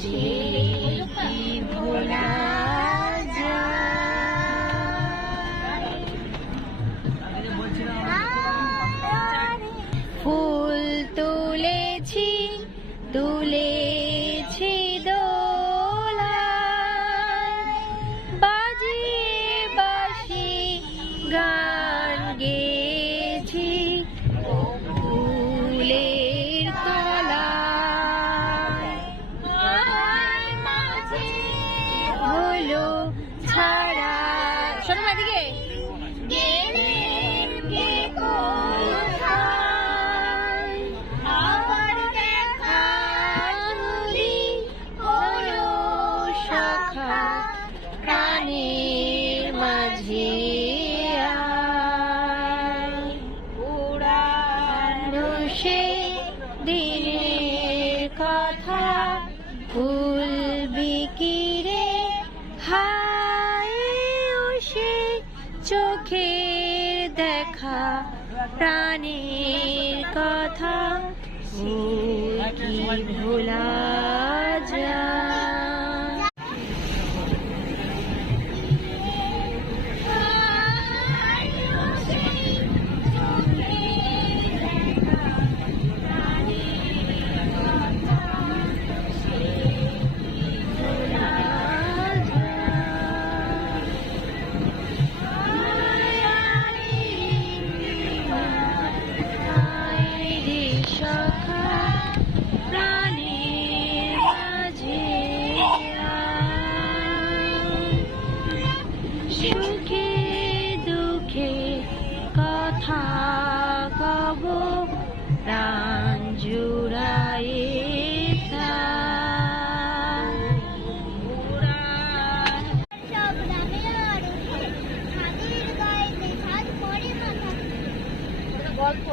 সে কি ভোলা ফুল তুলেছি তুলেছি দোলায় বাজিয়ে বাঁশি গান গেয়েছি ফুলের তলায় হলো ছাড়া শোনো এদিকে প্রাণের মাঝে পুরানো সে দিনের কথা ভুলবি কি রে হায় সে চোখের দেখা প্রাণের কথা কি ভোলা যায়। সুখে দুঃখে কথা কব প্রাণ জুড়ায়ে গল্প